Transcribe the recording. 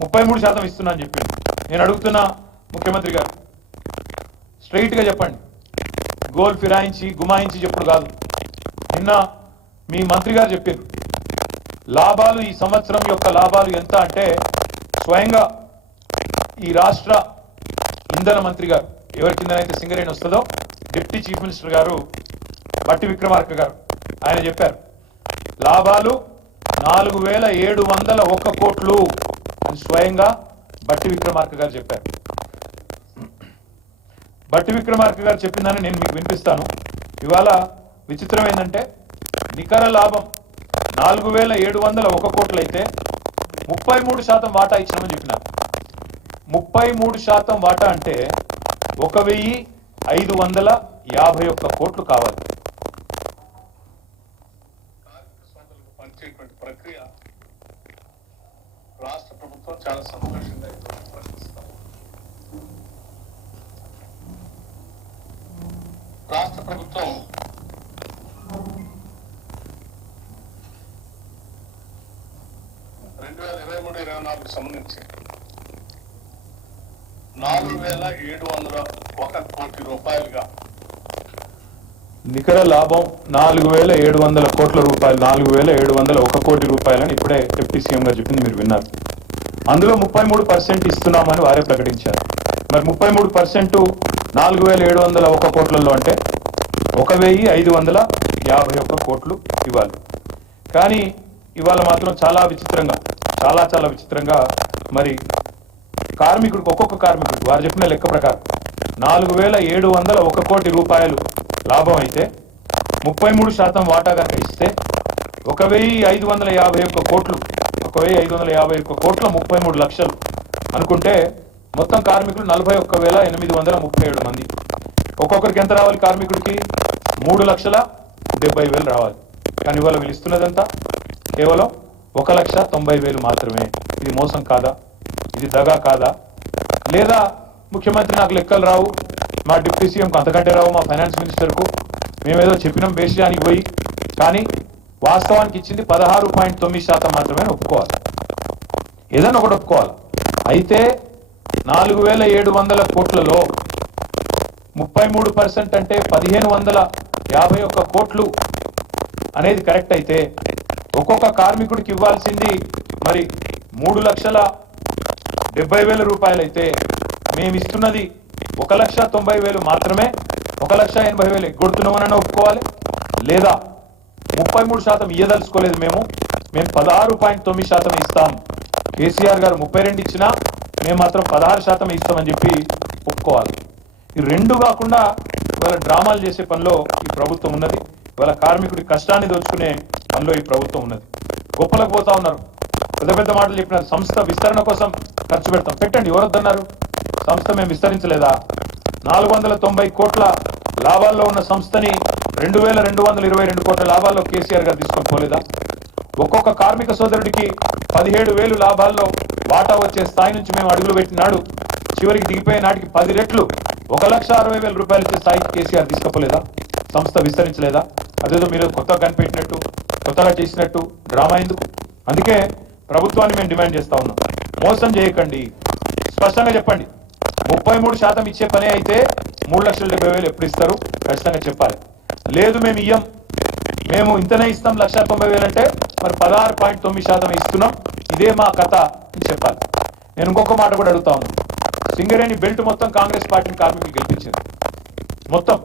33% ఇస్తున్నా అని చెప్పింది. నేను అడుగుతున్నా ముఖ్యమంత్రి గారు, స్ట్రైట్గా చెప్పండి, గోల్ ఫిరాయించి గుమాయించి చెప్పుడు కాదు. నిన్న మీ మంత్రి గారు చెప్పారు లాభాలు, ఈ సంవత్సరం యొక్క లాభాలు ఎంత అంటే స్వయంగా ఈ రాష్ట్ర ఇంధన మంత్రి గారు, ఎవరి కిందనైతే సింగరేణి వస్తుందో డిప్యూటీ చీఫ్ మినిస్టర్ గారు బట్టి విక్రమార్క గారు, ఆయన చెప్పారు లాభాలు 4701 కోట్లు అని స్వయంగా బట్టి విక్రమార్క గారు చెప్పారు. బట్టి విక్రమార్క గారు చెప్పిందని నేను మీకు వినిపిస్తాను. ఇవాళ విచిత్రం ఏంటంటే నికర లాభం 4701 కోట్లు అయితే 33% వాటా ఇచ్చామని చెప్పినారు. 33% వాటా అంటే 1551 కోట్లు కావాలి. పనిచేటువంటి ప్రక్రియ రాష్ట్ర ప్రభుత్వం చాలా సంతోషంగా ప్రకటిస్తాం. రాష్ట్ర ప్రభుత్వం 2023-24 సంబంధించి 4701 కోటి రూపాయలుగా నికర లాభం 4700 కోట్ల రూపాయలు, 4701 కోటి రూపాయలని ఇప్పుడే డిప్యూటీ సీఎం గారు చెప్పింది మీరు విన్నారు. అందులో 33% ఇస్తున్నామని వారే ప్రకటించారు. మరి 33% 4701 కోట్లలో అంటే 1551 కోట్లు ఇవ్వాలి. కానీ ఇవాళ మాత్రం చాలా విచిత్రంగా, చాలా విచిత్రంగా మరి కార్మికుడికి, ఒక్కొక్క కార్మికుడు వారు చెప్పిన లెక్క ప్రకారం 4701 కోటి రూపాయలు లాభం అయితే 33% వాటా కనుక ఇస్తే 1551 కోట్లు, 1551 కోట్ల 33 లక్షలు అనుకుంటే మొత్తం కార్మికులు 41,837 మంది. ఒక్కొక్కరికి ఎంత రావాలి? కార్మికుడికి 3,70,000 రావాలి. కానీ ఇవాళ వీళ్ళు ఇస్తున్నదంతా కేవలం 1,90,000 మాత్రమే. ఇది మోసం కాదా? ఇది దగా కాదా? లేదా ముఖ్యమంత్రి నాకు లెక్కలు రావు, మా డిప్యూటీ సీఎంకు అంతకంటే రావు, మా ఫైనాన్స్ మినిస్టర్కు మేమేదో చెప్పినాం బేషియానికి పోయి, కానీ వాస్తవానికి ఇచ్చింది 16.9% మాత్రమే ఒప్పుకోవాలి. ఏదైనా ఒకటి ఒప్పుకోవాలి. అయితే 4700 కోట్లలో 33% అంటే 1551 కోట్లు అనేది కరెక్ట్ అయితే ఒక్కొక్క కార్మికుడికి ఇవ్వాల్సింది మరి 3,70,000 రూపాయలు అయితే మేము ఇస్తున్నది 1,90,000 మాత్రమే. 1,80,000 ఎగ్గొడుతున్నామని ఒప్పుకోవాలి. లేదా 33% ఇయ్యదలుచుకోలేదు, మేము 16.9% ఇస్తాం. కేసీఆర్ గారు 32 ఇచ్చినా మేము మాత్రం 16% ఇస్తామని చెప్పి ఒప్పుకోవాలి. ఈ రెండు కాకుండా ఇవాళ డ్రామాలు చేసే పనిలో ఈ ప్రభుత్వం ఉన్నది. ఇవాళ కార్మికుడి కష్టాన్ని దోచుకునే పనిలో ఈ ప్రభుత్వం ఉన్నది. గొప్పలకు పోతా ఉన్నారు, పెద్ద పెద్ద మాటలు చెప్పినారు. సంస్థ విస్తరణ కోసం ఖర్చు పెడతాం, పెట్టండి, ఎవరొద్దన్నారు? సంస్థ మేము విస్తరించలేదా? 490 కోట్ల లాభాల్లో ఉన్న సంస్థని 2,222 కోట్ల లాభాల్లో కేసీఆర్ గారు తీసుకొని పోలేదా? ఒక్కొక్క కార్మిక సోదరుడికి 17,000 లాభాల్లో వాటా వచ్చే స్థాయి నుంచి మేము అడుగులు పెట్టినాడు. చివరికి దిగిపోయే నాటికి 10 రెట్లు 1,60,000 రూపాయలు ఇచ్చే స్థాయికి కేసీఆర్ తీసుకపోలేదా? సంస్థ విస్తరించలేదా? అదేదో మీరు కొత్తగా కనిపెట్టినట్టు, కొత్తగా చేసినట్టు డ్రామా ఎందుకు? అందుకే ప్రభుత్వాన్ని మేము డిమాండ్ చేస్తా ఉన్నాం, మోసం చేయకండి, స్పష్టంగా చెప్పండి. 33% ఇచ్చే పని అయితే 3,70,000 ఎప్పుడు ఇస్తారు? ఖచ్చితంగా చెప్పాలి. లేదు మేము ఇయ్యం, మేము ఇంతనే ఇస్తాం 1,90,000 అంటే మరి 16.9% ఇస్తున్నాం, ఇదే మా కథ అని చెప్పాలి. నేను ఇంకొక మాట కూడా అడుగుతా ఉన్నాను. సింగరేణి బెల్ట్ మొత్తం కాంగ్రెస్ పార్టీని కార్మికులు గెలిపించింది, మొత్తం